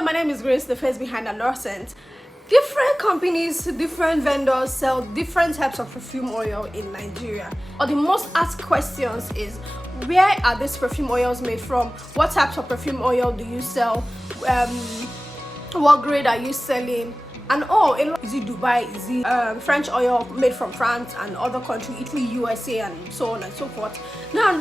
Hello, my name is Grace, the face behind Adolescent. Different companies, different vendors sell different types of perfume oil in Nigeria. Or the most asked questions is, where are these perfume oils made from? What types of perfume oil do you sell? What grade are you selling? And is it Dubai? Is it French oil made from France and other countries, Italy, USA, and so on and so forth? Now,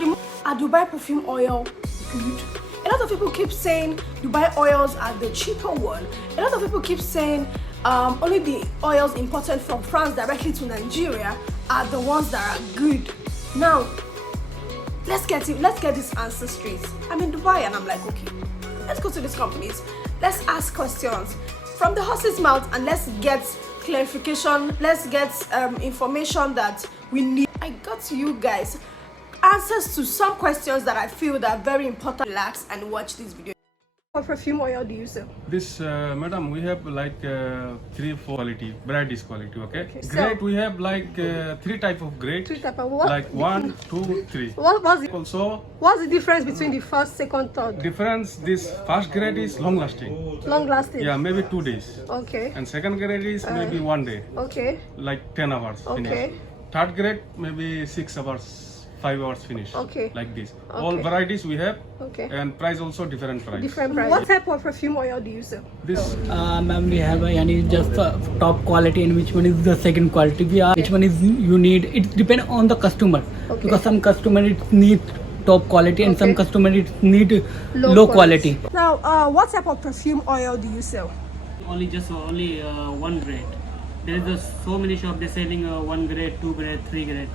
are Dubai perfume oil good? A lot of people keep saying Dubai oils are the cheaper one. A lot of people keep saying only the oils imported from France directly to Nigeria are the ones that are good. Now, let's get this answer straight. I'm in Dubai and I'm like, okay, let's go to these companies. Let's ask questions from the horse's mouth and let's get clarification. Let's get information that we need. I got to you guys answers to some questions that I feel that are very important. Relax and watch this video. What perfume oil do you sell? This, madam, we have like 3-4 quality, varieties quality, okay? So, Grade, we have like 3 type of grade. 3 type of what? Like 1, 2, 3. What's the difference between the first, second, third? Difference, this first grade is long lasting. Long lasting? Yeah, maybe 2 days. Okay. And second grade is maybe 1 day. Okay. Like 10 hours finish. Okay. Third grade, maybe 6 hours. 5 hours finish. Okay. Like this. Okay. All varieties we have. Okay. And price also different price. Different price. What type of perfume oil do you sell? This. Ma'am, we have just top quality and which one is the second quality. Which one is you need. It depends on the customer. Okay. Because some customer it need top quality and some customer it need low quality. Now, what type of perfume oil do you sell? Only one grade. There is so many shops they're selling 1 grade, 2 grade, 3 grade.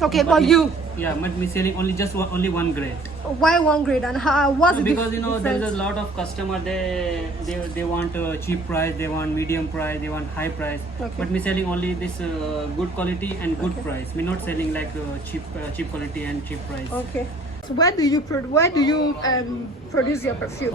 Okay, but you? Yeah, but me selling only one grade. Why 1 grade and how? What's the Because difference? there is a lot of customer they want a cheap price, they want medium price, they want high price. Okay. But me selling only this good quality and good price. Me not selling like cheap quality and cheap price. Okay. So where do you produce your perfume?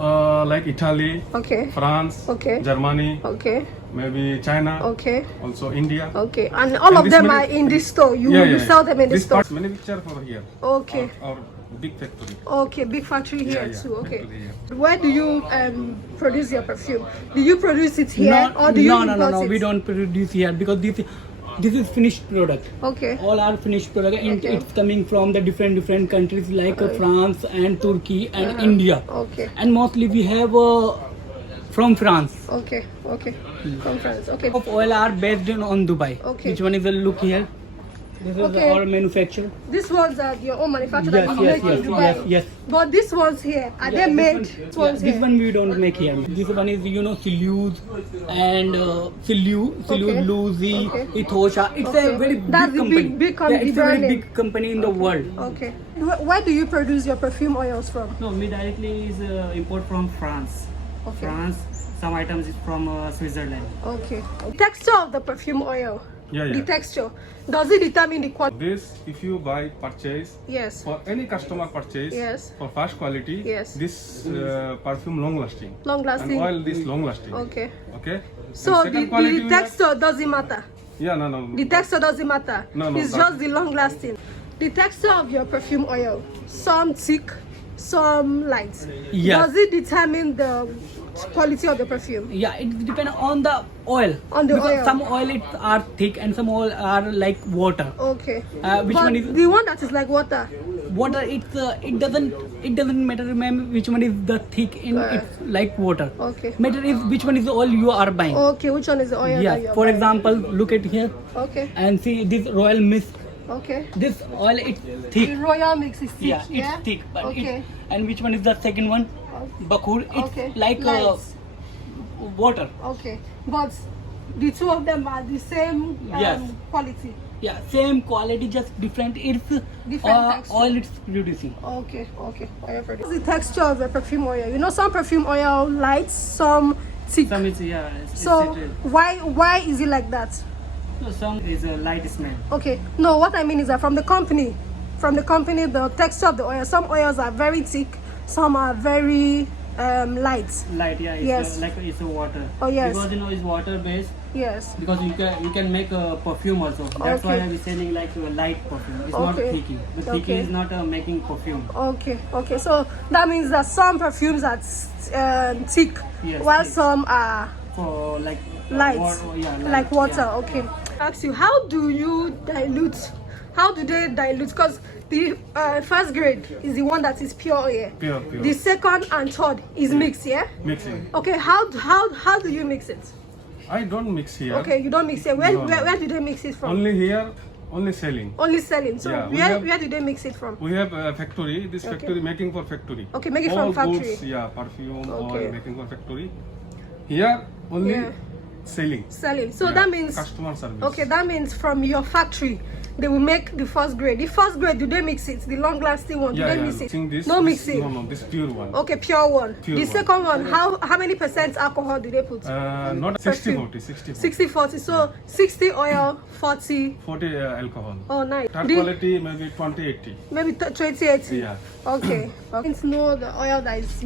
Like Italy, Okay. France, Okay. Germany, Okay. maybe China, Okay. also India. Okay. And all of this them many- are in this store. You Yeah, you yeah, sell them in the this store. parts manufacture for here. Okay. Our big factory. Okay. Big factory here Yeah, too. Okay. factory here. Where do you produce your perfume? Do you produce it here or do you no, import it? we don't produce here because this is finished product. Okay. All are finished product and Okay. it's coming from the different countries like France and Turkey and India. Okay. And mostly we have from France. Okay. Okay. From France. Okay. Of oil are based on Dubai. Okay. Which one is the look here? This is Okay. our manufacturer. These ones are your own manufacturer Yes, that you yes, make in yes, Dubai. yes. But these ones here, are they made? These ones This here? one we don't make here. This one is Siluse and Siluse, Okay. Luzi, Okay. Etosha. It's Okay. a very That's big the company. big company, Yeah, it's a very brand name. big company in the world. Okay. Where do you produce your perfume oils from? No, me directly is import from France. Okay. France. Some items is from Switzerland. Okay. Texture of the perfume oil. Yeah, The yeah. texture. Does it determine the quality? This, if you purchase, Yes. for any customer purchase, Yes. for fast quality, Yes. this perfume long lasting. Long lasting. And oil this long lasting. Okay. Okay. So And second quality the we have- texture doesn't matter. Yeah, no. The texture doesn't matter. No, It's that- just the long lasting. The texture of your perfume oil. Some thick, some light. Yeah. Does it determine the quality of the perfume? Yeah, it depends on the oil. On the Because oil. some oil are thick and some oil are like water. Okay. Which But one is the one that is like water? water? It doesn't matter, ma'am. Which one is the thick in it's like water. Okay. Matter is which one is the oil you are buying. Okay, which one is the oil? Yeah. that you're For buying? example, look at here Okay. and see this royal mist. Okay. This oil it's The thick. royal mix is thick. Yeah, it's thick. But Okay. and which one is the second one? Bakur. It's Okay. like Light. water. Okay. But the two of them are the same Yes. quality. Yeah, same quality, just different. It's Different texture. oil it's producing. Okay. What's the texture of the perfume oil? You know, some perfume oil light, some thick. Some is it's So why is it like that? no, some is a light smell. Okay. No, what I mean is that from the company, the texture of the oil. Some oils are very thick, some are very light. Light, yeah, it's Yes. like it's a water. Oh, yes. Because it's water based. Yes. Because you can make a perfume also. That's why Okay. I'm selling like a light perfume. It's not Okay. thicky. The thicky Okay. is not making perfume. Okay. So that means that some perfumes are thick, Yes, while thick. some are For like light, light, like water. yeah. Okay. Ask you, how do you dilute? How do they dilute? Because the first grade is the one that is pure oil. Pure. The second and third is mixed, yeah. Mixing. Okay. How do you mix it? I don't mix here. Okay, you don't mix it. Where No, no. where do they mix it from? Only here, only selling. Only selling. So Yeah, we have- where do they mix it from? We have a factory. This Okay. factory making for factory. Okay, make it All from factory. goods, yeah, perfume, Okay. all making for factory. Here only Yeah. selling. Selling. So Yeah, that means customer service. okay, that means from your factory they will make the first grade. The first grade, do they mix it? The long lasting one, do Yeah, they yeah. mix it? Mixing this. No this- mixing. No, this pure one. Okay, pure one. Pure The one. second one, how many percent alcohol do they put? Not 60-40, 60-40. 60-40. So 60 oil, 40. 40 alcohol. Oh, nice. Third The- quality maybe 20-80. Maybe 20-80. Yeah. Okay. Means know the oil that is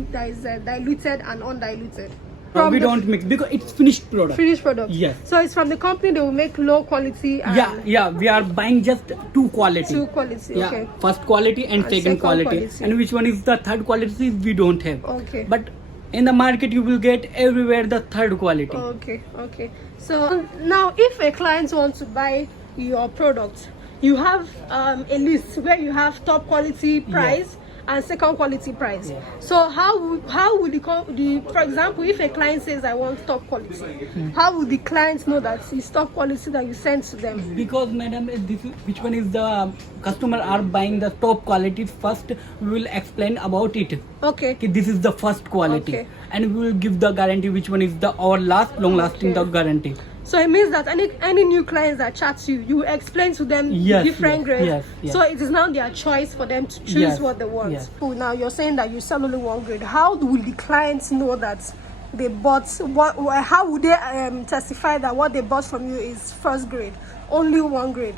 diluted and undiluted. We the don't mix because it's finished product. finished product. Yes. So it's from the company, they will make low quality and Yeah, we are buying just two quality. two quality. Yeah, Okay. first quality and second second quality. quality. And which one is the third quality we don't have. Okay. But in the market you will get everywhere the third quality. Okay. So now, if a client wants to buy your product, you have a list where you have top quality price and second quality price. Yeah. So how would the for example, if a client says I want top quality, how would the client know that it's top quality that you send to them? Because madam, which one is the customer are buying the top quality first, we will explain about it. Okay. Okay, this is the first quality, Okay. and we will give the guarantee which one is the our last long lasting Okay. the guarantee. So it means that any new clients that chat you, you explain to them Yes, different yes, grades. yes. So it is now their choice for them to choose Yes, what they want. yes. Oh, now you're saying that you sell only one grade. How will the clients know that they bought what? How would they testify that what they bought from you is first grade, only one grade?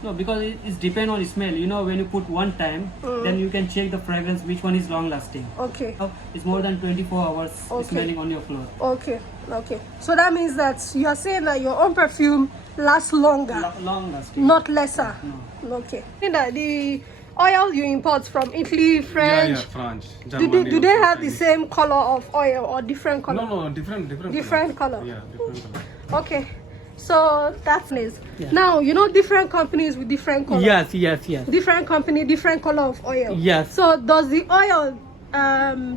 No, because it's depend on smell. You know, when you put one time, then you can check the fragrance which one is long lasting. Okay. It's more than 24 hours Okay. smelling on your floor. Okay. So that means that you are saying that your own perfume lasts longer, Long lasting. not lesser. Okay. And that the oil you import from Italy, French. Yeah, France. Do Germany they also, have the Chinese. same color of oil or different color? No, different Different color. Yeah, different color. Okay. So that's nice. Yeah. Now, you know different companies with different color. Yes. Different company, different color of oil. Yes. So does the oil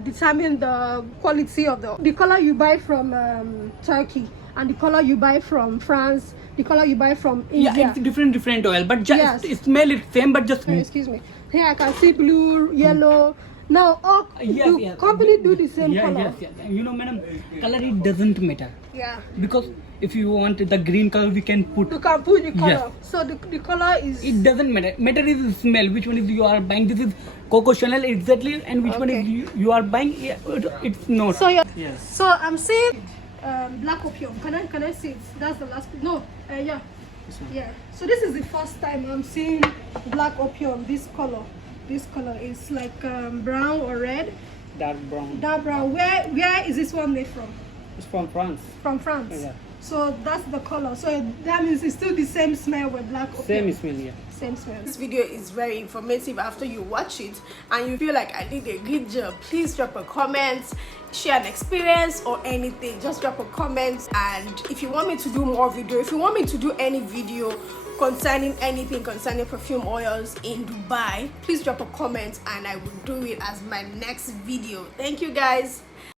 determine the quality of the color you buy from Turkey and the color you buy from France, the color you buy from India? Yeah, it's different oil, but just Yes. it smell it same, but just Excuse me. Here I can see blue, yellow. Now, all do company do the same color? Yes. You know, madam, color it doesn't matter Yeah. because if you want the green color, we can put. You can put the color. Yes. So the color is. It doesn't matter. Matter is smell. Which one is you are buying? This is Coco Chanel exactly, and which one is Okay. you are buying? It's not. So you're, Yes. so I'm seeing black opium. Can I see it? That's the last. No. Yeah. This one. Yeah. So this is the first time I'm seeing black opium. This color is like brown or red. Dark brown. Dark brown. Where is this one made from? It's from France. From France. Yeah. So that's the color. So that means it's still the same smell with black opium. Same smell, yeah. Same smell. This video is very informative. After you watch it and you feel like I did a good job, please drop a comment, share an experience or anything. Just drop a comment. And if you want me to do more video, if you want me to do any video concerning anything concerning perfume oils in Dubai, please drop a comment and I will do it as my next video. Thank you guys.